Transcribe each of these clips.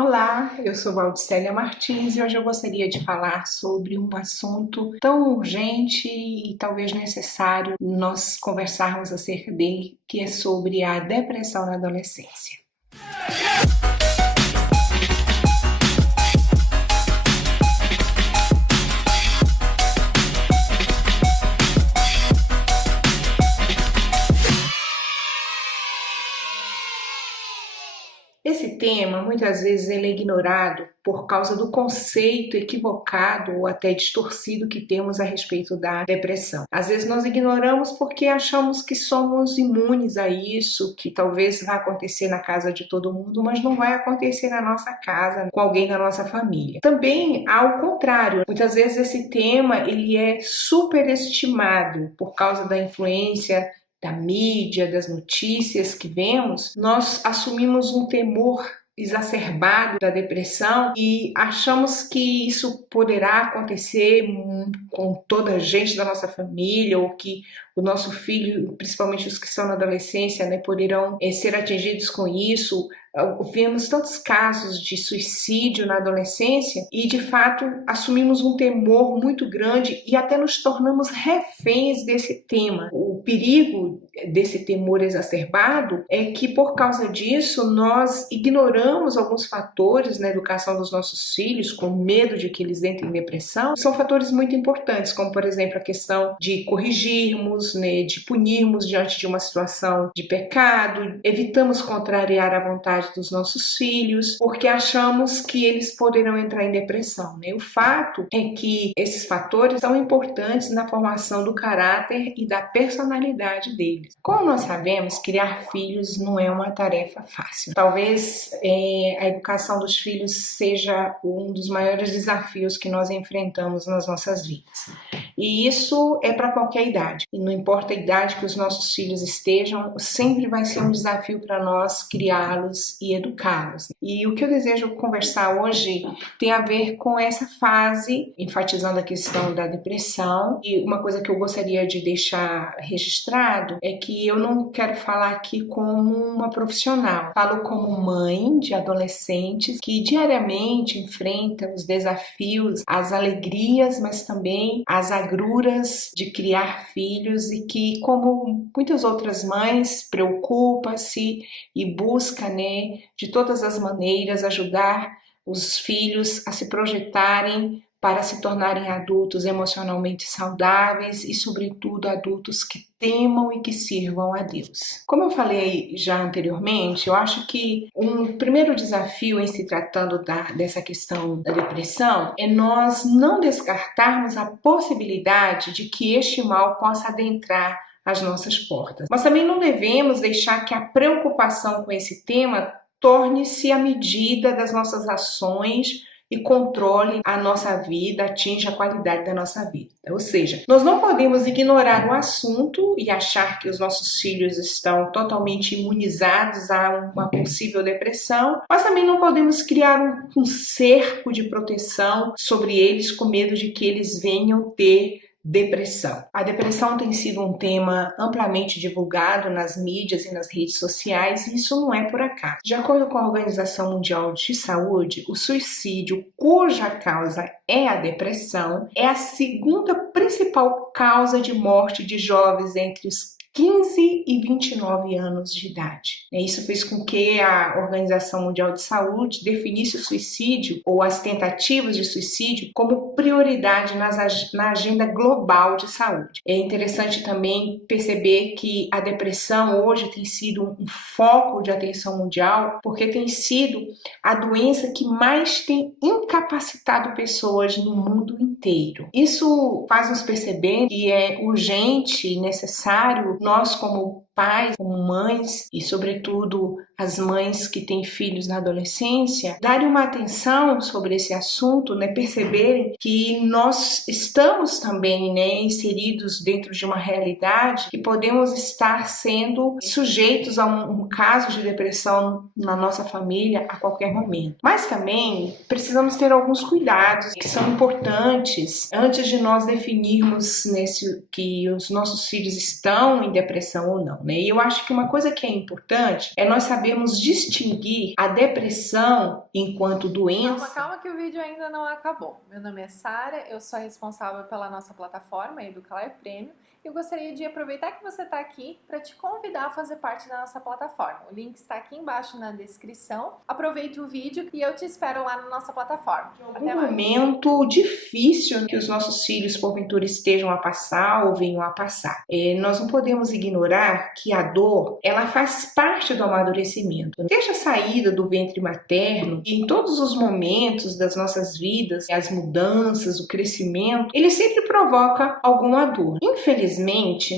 Olá, eu sou Valdicélia Martins e hoje eu gostaria de falar sobre um assunto tão urgente e talvez necessário nós conversarmos acerca dele, que é sobre a depressão na adolescência. Esse tema, muitas vezes, ele é ignorado por causa do conceito equivocado ou até distorcido que temos a respeito da depressão. Às vezes nós ignoramos porque achamos que somos imunes a isso, que talvez vá acontecer na casa de todo mundo, mas não vai acontecer na nossa casa, com alguém da nossa família. Também, ao contrário, muitas vezes esse tema ele é superestimado por causa da influência da mídia, das notícias que vemos, nós assumimos um temor exacerbado da depressão e achamos que isso poderá acontecer com toda a gente da nossa família ou que o nosso filho, principalmente os que estão na adolescência, poderão ser atingidos com isso. Vemos tantos casos de suicídio na adolescência e, de fato, assumimos um temor muito grande e até nos tornamos reféns desse tema. O perigo desse temor exacerbado é que, por causa disso, nós ignoramos alguns fatores na educação dos nossos filhos, com medo de que eles entrem em depressão. São fatores muito importantes, como, por exemplo, a questão de corrigirmos, de punirmos diante de uma situação de pecado, evitamos contrariar a vontade dos nossos filhos, porque achamos que eles poderão entrar em depressão. O fato é que esses fatores são importantes na formação do caráter e da personalidade deles. Como nós sabemos, criar filhos não é uma tarefa fácil. Talvez a educação dos filhos seja um dos maiores desafios que nós enfrentamos nas nossas vidas. E isso é para qualquer idade. E não importa a idade que os nossos filhos estejam, sempre vai ser um desafio para nós criá-los e educá-los. E o que eu desejo conversar hoje tem a ver com essa fase, enfatizando a questão da depressão. E uma coisa que eu gostaria de deixar registrado é que eu não quero falar aqui como uma profissional. Falo como mãe de adolescentes que diariamente enfrenta os desafios, as alegrias, mas também as agruras de criar filhos e que, como muitas outras mães, preocupa-se e busca, de todas as maneiras, ajudar os filhos a se projetarem para se tornarem adultos emocionalmente saudáveis e, sobretudo, adultos que temam e que sirvam a Deus. Como eu falei já anteriormente, eu acho que um primeiro desafio em se tratando dessa questão da depressão é nós não descartarmos a possibilidade de que este mal possa adentrar as nossas portas. Mas também não devemos deixar que a preocupação com esse tema torne-se a medida das nossas ações e controle a nossa vida, atinja a qualidade da nossa vida. Ou seja, nós não podemos ignorar o assunto e achar que os nossos filhos estão totalmente imunizados a uma possível depressão, mas também não podemos criar um cerco de proteção sobre eles com medo de que eles venham ter depressão. A depressão tem sido um tema amplamente divulgado nas mídias e nas redes sociais e isso não é por acaso. De acordo com a Organização Mundial de Saúde, o suicídio, cuja causa é a depressão, é a segunda principal causa de morte de jovens entre os 15 e 29 anos de idade. Isso fez com que a Organização Mundial de Saúde definisse o suicídio ou as tentativas de suicídio como prioridade na agenda global de saúde. É interessante também perceber que a depressão hoje tem sido um foco de atenção mundial porque tem sido a doença que mais tem incapacitado pessoas no mundo inteiro. Isso faz nos perceber que é urgente e necessário nós, como pais, como mães e, sobretudo, as mães que têm filhos na adolescência, darem uma atenção sobre esse assunto, perceberem que nós estamos também inseridos dentro de uma realidade que podemos estar sendo sujeitos a um caso de depressão na nossa família a qualquer momento. Mas também precisamos ter alguns cuidados que são importantes antes de nós definirmos que os nossos filhos estão em depressão ou não. né? E eu acho que uma coisa que é importante é nós sabermos distinguir a depressão enquanto doença. Calma que o vídeo ainda não acabou. Meu nome é Sara, eu sou responsável pela nossa plataforma Educalar Premium. Eu gostaria de aproveitar que você está aqui para te convidar a fazer parte da nossa plataforma. O link está aqui embaixo na descrição. Aproveite o vídeo e eu te espero lá na nossa plataforma. Até mais. Um momento difícil que os nossos filhos, porventura, estejam a passar ou venham a passar. Nós não podemos ignorar que a dor, ela faz parte do amadurecimento. Desde a saída do ventre materno e em todos os momentos das nossas vidas, as mudanças, o crescimento, ele sempre provoca alguma dor. Infelizmente,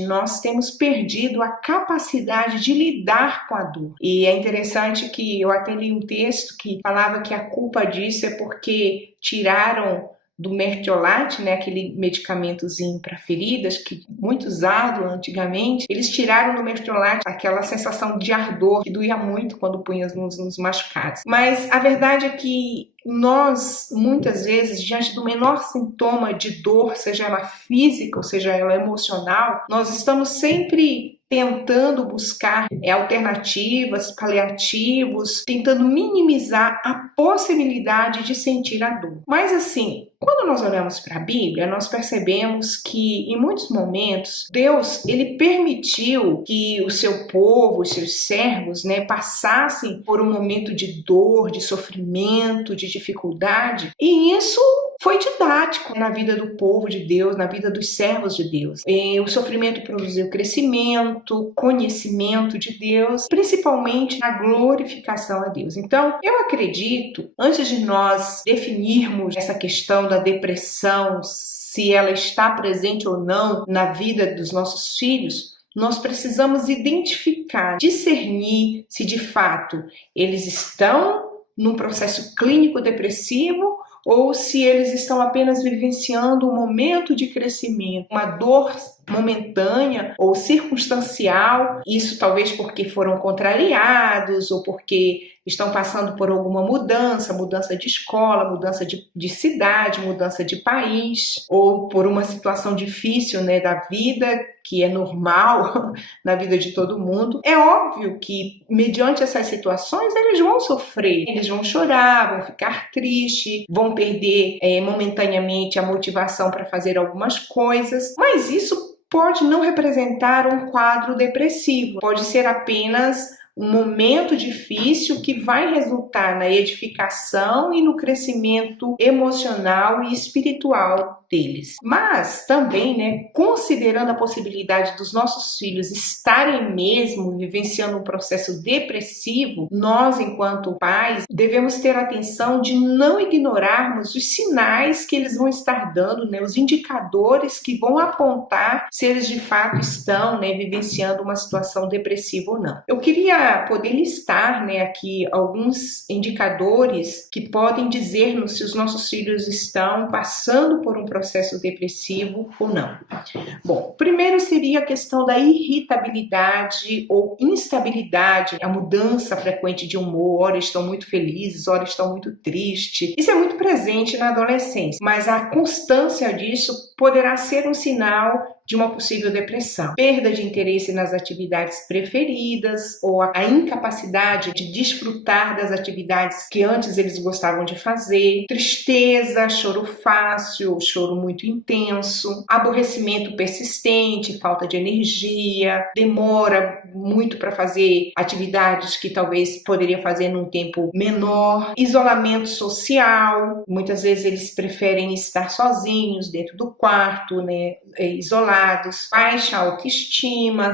nós temos perdido a capacidade de lidar com a dor. E é interessante que eu até li um texto que falava que a culpa disso é porque tiraram do mertiolate, né, aquele medicamentozinho para feridas que muito usado antigamente, eles tiraram do mertiolate aquela sensação de ardor que doía muito quando punha nos machucados. Mas a verdade é que nós, muitas vezes, diante do menor sintoma de dor, seja ela física ou seja ela emocional, nós estamos sempre tentando buscar alternativas, paliativos, tentando minimizar a possibilidade de sentir a dor. Mas assim, quando nós olhamos para a Bíblia, nós percebemos que em muitos momentos Deus ele permitiu que o seu povo, os seus servos, né, passassem por um momento de dor, de sofrimento, de dificuldade, e isso foi didático na vida do povo de Deus, na vida dos servos de Deus. O sofrimento produziu crescimento, conhecimento de Deus, principalmente na glorificação a Deus. Então, eu acredito, antes de nós definirmos essa questão da depressão, se ela está presente ou não na vida dos nossos filhos, nós precisamos identificar, discernir se de fato eles estão num processo clínico depressivo ou se eles estão apenas vivenciando um momento de crescimento, uma dor momentânea ou circunstancial, isso talvez porque foram contrariados ou porque estão passando por alguma mudança de escola, mudança de cidade, mudança de país, ou por uma situação difícil, né, da vida, que é normal na vida de todo mundo. É óbvio que, mediante essas situações, eles vão sofrer, eles vão chorar, vão ficar tristes, vão perder momentaneamente a motivação para fazer algumas coisas, mas isso pode não representar um quadro depressivo, pode ser apenas um momento difícil que vai resultar na edificação e no crescimento emocional e espiritual deles. Mas também, né, considerando a possibilidade dos nossos filhos estarem mesmo vivenciando um processo depressivo, nós, enquanto pais, devemos ter atenção de não ignorarmos os sinais que eles vão estar dando, né, os indicadores que vão apontar se eles de fato estão, né, vivenciando uma situação depressiva ou não. Eu queria poder listar, né, aqui alguns indicadores que podem dizer-nos se os nossos filhos estão passando por um processo depressivo ou não. Bom, primeiro seria a questão da irritabilidade ou instabilidade, a mudança frequente de humor, ora estão muito felizes, ora estão muito tristes. Isso é muito presente na adolescência, mas a constância disso poderá ser um sinal de uma possível depressão. Perda de interesse nas atividades preferidas ou a incapacidade de desfrutar das atividades que antes eles gostavam de fazer, tristeza, choro fácil, choro muito intenso, aborrecimento persistente, falta de energia, demora muito para fazer atividades que talvez poderia fazer num tempo menor, isolamento social, muitas vezes eles preferem estar sozinhos dentro do quarto, né, isolados, baixa autoestima,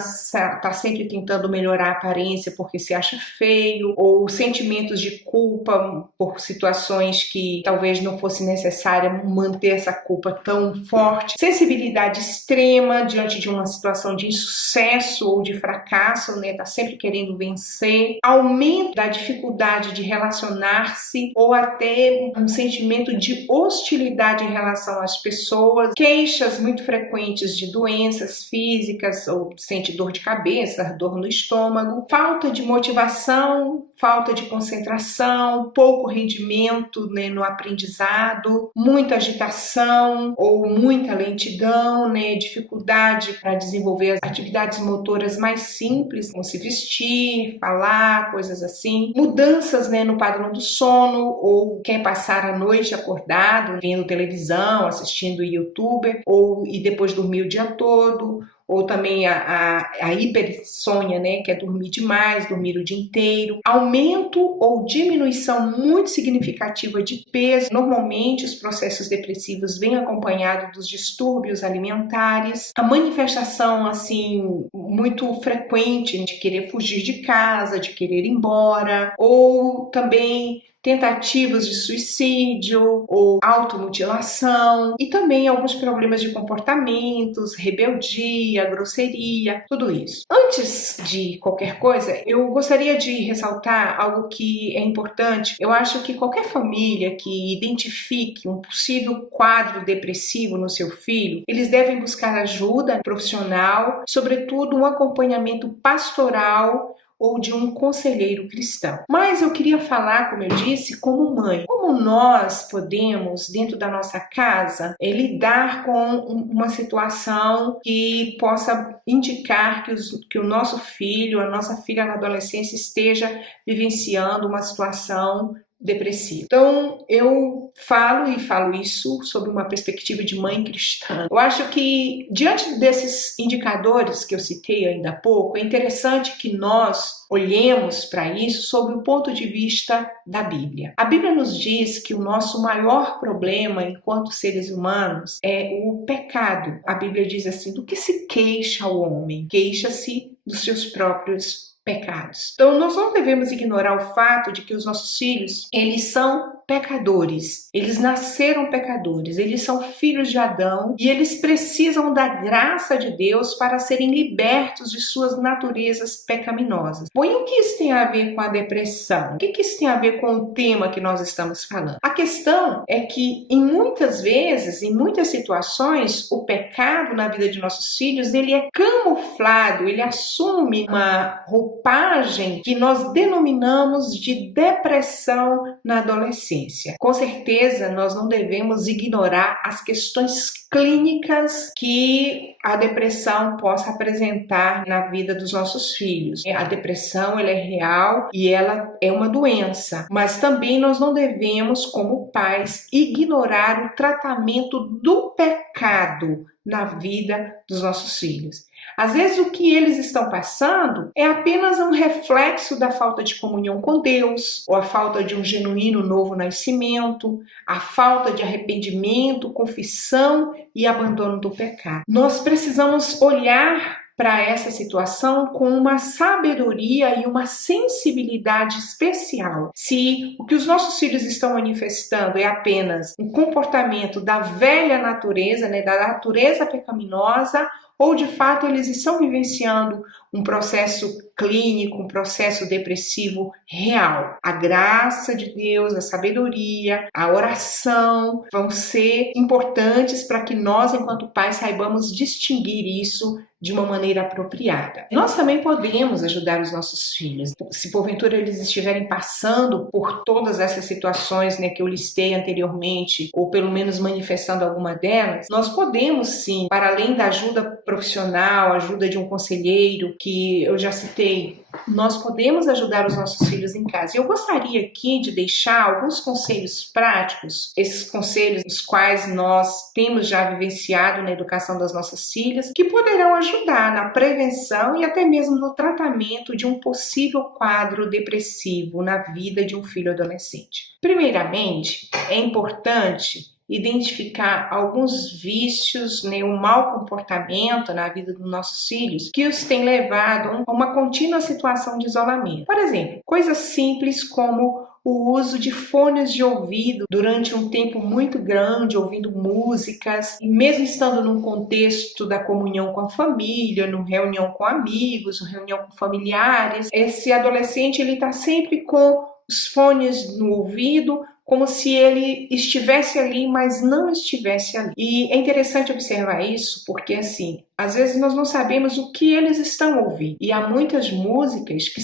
tá sempre tentando melhorar a aparência porque se acha feio, ou sentimentos de culpa por situações que talvez não fosse necessária manter essa culpa tão forte, sensibilidade extrema diante de uma situação de insucesso ou de fracasso, né, tá sempre querendo vencer, aumento da dificuldade de relacionar-se ou até um sentimento de hostilidade em relação às pessoas, queixas muito frequentes de de doenças físicas, ou sente dor de cabeça, dor no estômago, falta de motivação, falta de concentração, pouco rendimento, né, no aprendizado, muita agitação ou muita lentidão, né, dificuldade para desenvolver as atividades motoras mais simples, como se vestir, falar, coisas assim, mudanças, né, no padrão do sono, ou quer passar a noite acordado, vendo televisão, assistindo youtuber, e depois dormir o dia todo, ou também a hipersônia, né, que é dormir demais, dormir o dia inteiro, aumento ou diminuição muito significativa de peso. Normalmente os processos depressivos vêm acompanhados dos distúrbios alimentares, a manifestação assim muito frequente de querer fugir de casa, de querer ir embora, ou também tentativas de suicídio ou automutilação, e também alguns problemas de comportamentos, rebeldia, grosseria, tudo isso. Antes de qualquer coisa, eu gostaria de ressaltar algo que é importante. Eu acho que qualquer família que identifique um possível quadro depressivo no seu filho, eles devem buscar ajuda profissional, sobretudo um acompanhamento pastoral ou de um conselheiro cristão. Mas eu queria falar, como eu disse, como mãe. Como nós podemos, dentro da nossa casa, lidar com uma situação que possa indicar que o nosso filho, a nossa filha na adolescência esteja vivenciando uma situação depressiva. Então, eu falo isso sob uma perspectiva de mãe cristã. Eu acho que, diante desses indicadores que eu citei ainda há pouco, é interessante que nós olhemos para isso sob o ponto de vista da Bíblia. A Bíblia nos diz que o nosso maior problema enquanto seres humanos é o pecado. A Bíblia diz assim: do que se queixa o homem? Queixa-se dos seus próprios pecados. Então, nós não devemos ignorar o fato de que os nossos filhos, eles são pecadores. Eles nasceram pecadores. Eles são filhos de Adão e eles precisam da graça de Deus para serem libertos de suas naturezas pecaminosas. Bom, e o que isso tem a ver com a depressão? O que isso tem a ver com o tema que nós estamos falando? A questão é que, muitas vezes, em muitas situações, o pecado na vida de nossos filhos, ele é camuflado, ele assume uma roupagem que nós denominamos de depressão na adolescência. Com certeza, nós não devemos ignorar as questões clínicas que a depressão possa apresentar na vida dos nossos filhos. A depressão, ela é real e ela é uma doença, mas também nós não devemos, como pais, ignorar o tratamento do pecado na vida dos nossos filhos. Às vezes o que eles estão passando é apenas um reflexo da falta de comunhão com Deus, ou a falta de um genuíno novo nascimento, a falta de arrependimento, confissão e abandono do pecado. Nós precisamos olhar para essa situação com uma sabedoria e uma sensibilidade especial. Se o que os nossos filhos estão manifestando é apenas um comportamento da velha natureza, né, da natureza pecaminosa, ou de fato eles estão vivenciando um processo clínico, um processo depressivo real. A graça de Deus, a sabedoria, a oração vão ser importantes para que nós, enquanto pais, saibamos distinguir isso de uma maneira apropriada. Nós também podemos ajudar os nossos filhos. Se porventura eles estiverem passando por todas essas situações, né, que eu listei anteriormente, ou pelo menos manifestando alguma delas, nós podemos sim, para além da ajuda profissional, ajuda de um conselheiro, que eu já citei, nós podemos ajudar os nossos filhos em casa. E eu gostaria aqui de deixar alguns conselhos práticos, esses conselhos os quais nós temos já vivenciado na educação das nossas filhas, que poderão ajudar na prevenção e até mesmo no tratamento de um possível quadro depressivo na vida de um filho adolescente. Primeiramente, é importante identificar alguns vícios, né, um mau comportamento na vida dos nossos filhos que os tem levado a uma contínua situação de isolamento. Por exemplo, coisas simples como o uso de fones de ouvido durante um tempo muito grande, ouvindo músicas, e mesmo estando num contexto da comunhão com a família, numa reunião com amigos, reunião com familiares, esse adolescente ele está sempre com os fones no ouvido, como se ele estivesse ali, mas não estivesse ali. E é interessante observar isso, porque assim, às vezes nós não sabemos o que eles estão ouvindo. E há muitas músicas que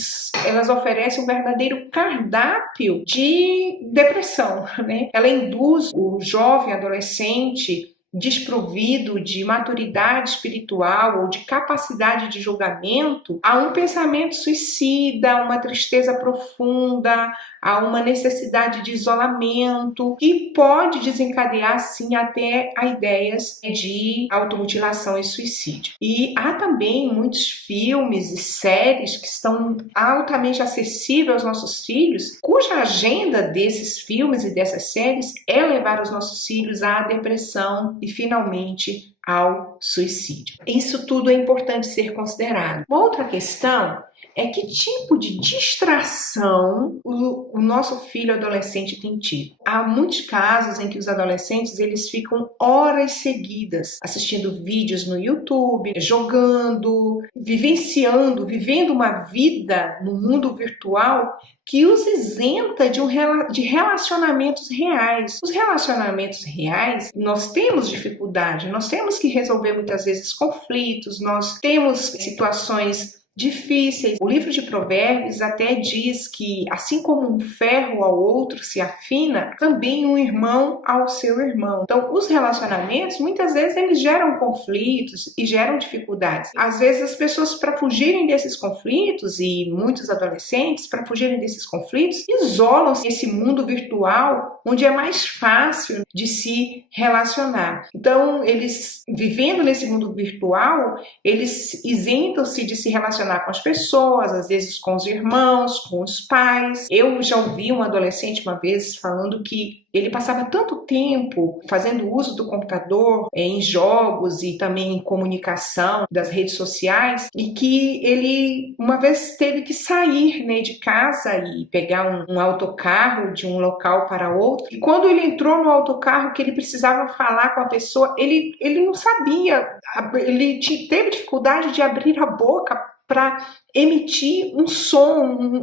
elas oferecem um verdadeiro cardápio de depressão, né? Ela induz o jovem adolescente desprovido de maturidade espiritual ou de capacidade de julgamento a um pensamento suicida, a uma tristeza profunda, a uma necessidade de isolamento, e pode desencadear sim até a ideias de automutilação e suicídio. E há também muitos filmes e séries que estão altamente acessíveis aos nossos filhos, cuja agenda desses filmes e dessas séries é levar os nossos filhos à depressão e finalmente ao suicídio. Isso tudo é importante ser considerado. Uma outra questão é que tipo de distração o nosso filho adolescente tem tido. Há muitos casos em que os adolescentes eles ficam horas seguidas assistindo vídeos no YouTube, jogando, vivendo uma vida no mundo virtual que os isenta de relacionamentos reais. Os relacionamentos reais, nós temos dificuldade, nós temos que resolver muitas vezes conflitos, nós temos situações difíceis. O livro de Provérbios até diz que, assim como um ferro ao outro se afina, também um irmão ao seu irmão. Então, os relacionamentos, muitas vezes, eles geram conflitos e geram dificuldades. Às vezes, as pessoas, para fugirem desses conflitos, e muitos adolescentes, para fugirem desses conflitos, isolam-se nesse mundo virtual, onde é mais fácil de se relacionar. Então, eles, vivendo nesse mundo virtual, eles isentam-se de se relacionar com as pessoas, às vezes com os irmãos, com os pais. Eu já ouvi um adolescente uma vez falando que ele passava tanto tempo fazendo uso do computador, em jogos e também em comunicação das redes sociais, e que ele uma vez teve que sair, né, de casa e pegar um autocarro de um local para outro. E quando ele entrou no autocarro que ele precisava falar com a pessoa, ele não sabia, ele teve dificuldade de abrir a boca para emitir um som,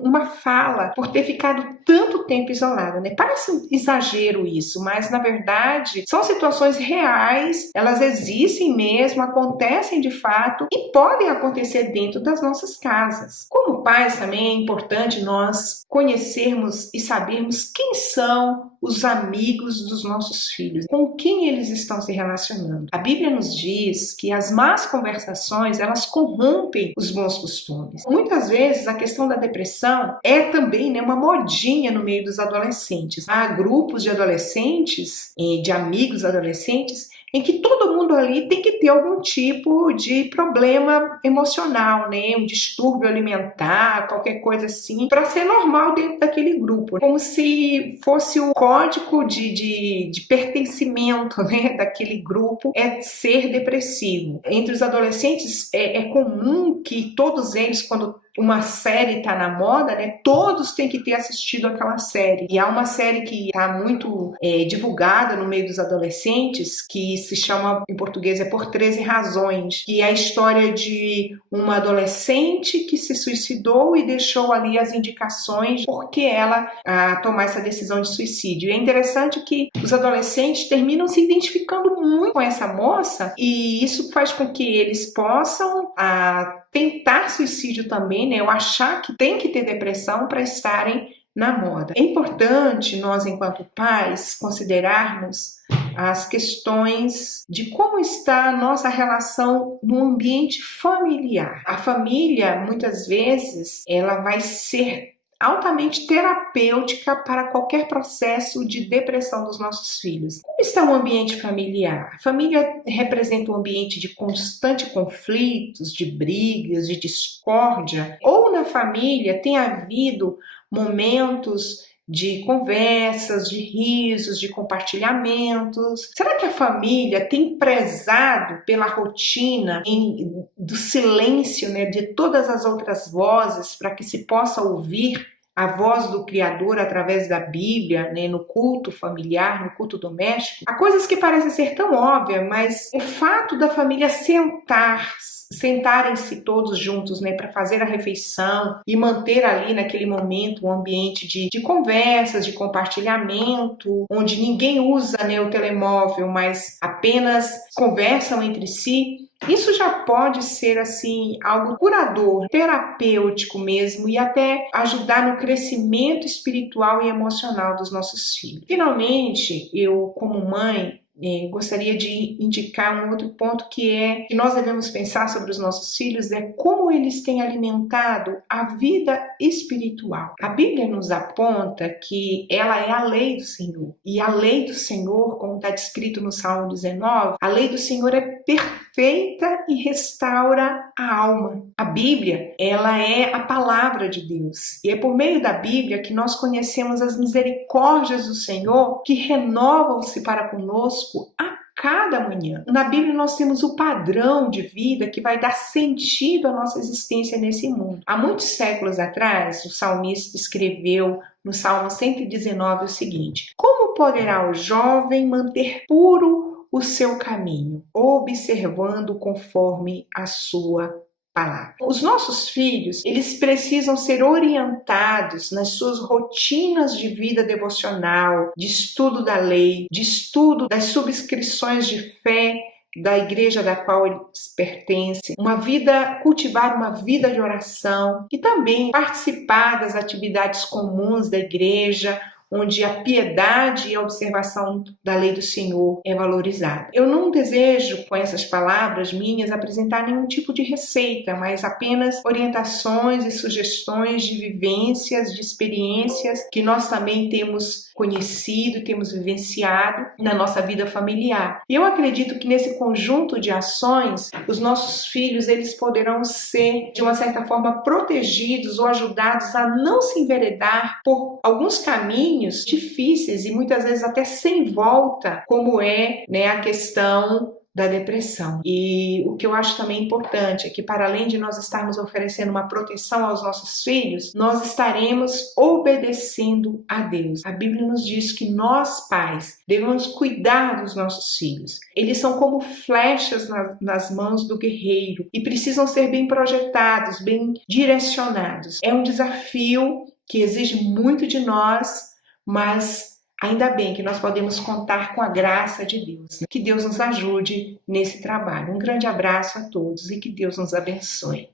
uma fala, por ter ficado tanto tempo isolado, né? Parece um exagero isso, mas na verdade são situações reais, elas existem mesmo, acontecem de fato e podem acontecer dentro das nossas casas. Como pais também é importante nós conhecermos e sabermos quem são os amigos dos nossos filhos, com quem eles estão se relacionando. A Bíblia nos diz que as más conversações, elas corrompem os bons costumes. Muitas vezes a questão da depressão é também, né, uma modinha no meio dos adolescentes. Há grupos de adolescentes, de amigos adolescentes, em que todo mundo ali tem que ter algum tipo de problema emocional, né? Um distúrbio alimentar, qualquer coisa assim, para ser normal dentro daquele grupo. Como se fosse o código de pertencimento, né, daquele grupo é ser depressivo. Entre os adolescentes é comum que todos eles, quando uma série está na moda, né, todos têm que ter assistido aquela série. E há uma série que está muito divulgada no meio dos adolescentes, que se chama, em português, Por 13 Razões, que é a história de uma adolescente que se suicidou e deixou ali as indicações por que ela tomar essa decisão de suicídio. E é interessante que os adolescentes terminam se identificando muito com essa moça, e isso faz com que eles possam tentar suicídio também, né? Ou achar que tem que ter depressão para estarem na moda. É importante nós, enquanto pais, considerarmos as questões de como está a nossa relação no ambiente familiar. A família, muitas vezes, ela vai ser altamente terapêutica para qualquer processo de depressão dos nossos filhos. Como está o ambiente familiar? A família representa um ambiente de constante conflitos, de brigas, de discórdia? Ou na família tem havido momentos de conversas, de risos, de compartilhamentos? Será que a família tem prezado pela rotina do silêncio, né, de todas as outras vozes para que se possa ouvir a voz do Criador através da Bíblia, né, no culto familiar, no culto doméstico. Há coisas que parecem ser tão óbvias, mas o fato da família sentarem-se todos juntos, né, para fazer a refeição e manter ali naquele momento um ambiente de conversas, de compartilhamento, onde ninguém usa, né, o telemóvel, mas apenas conversam entre si. Isso já pode ser assim algo curador, terapêutico mesmo e até ajudar no crescimento espiritual e emocional dos nossos filhos. Finalmente, eu como mãe gostaria de indicar um outro ponto que nós devemos pensar sobre os nossos filhos, é como eles têm alimentado a vida espiritual. A Bíblia nos aponta que ela é a lei do Senhor. E a lei do Senhor, como está descrito no Salmo 19, a lei do Senhor é perfeita e restaura a alma. A Bíblia, ela é a palavra de Deus. E é por meio da Bíblia que nós conhecemos as misericórdias do Senhor que renovam-se para conosco a cada manhã. Na Bíblia nós temos o padrão de vida que vai dar sentido à nossa existência nesse mundo. Há muitos séculos atrás, o salmista escreveu no Salmo 119 o seguinte: como poderá o jovem manter puro o seu caminho, observando conforme a sua palavra? Os nossos filhos, eles precisam ser orientados nas suas rotinas de vida devocional, de estudo da lei, de estudo das subscrições de fé da igreja da qual eles pertencem, cultivar uma vida de oração e também participar das atividades comuns da igreja, onde a piedade e a observação da lei do Senhor é valorizada. Eu não desejo, com essas palavras minhas, apresentar nenhum tipo de receita, mas apenas orientações e sugestões de vivências, de experiências que nós também temos conhecido, temos vivenciado na nossa vida familiar. E eu acredito que nesse conjunto de ações, os nossos filhos, eles poderão ser, de uma certa forma, protegidos ou ajudados a não se enveredar por alguns caminhos difíceis e muitas vezes até sem volta, como né, a questão da depressão. E o que eu acho também importante é que, para além de nós estarmos oferecendo uma proteção aos nossos filhos, nós estaremos obedecendo a Deus. A Bíblia nos diz que nós, pais, devemos cuidar dos nossos filhos. Eles são como flechas nas mãos do guerreiro e precisam ser bem projetados, bem direcionados. É um desafio que exige muito de nós, mas ainda bem que nós podemos contar com a graça de Deus. Que Deus nos ajude nesse trabalho. Um grande abraço a todos e que Deus nos abençoe.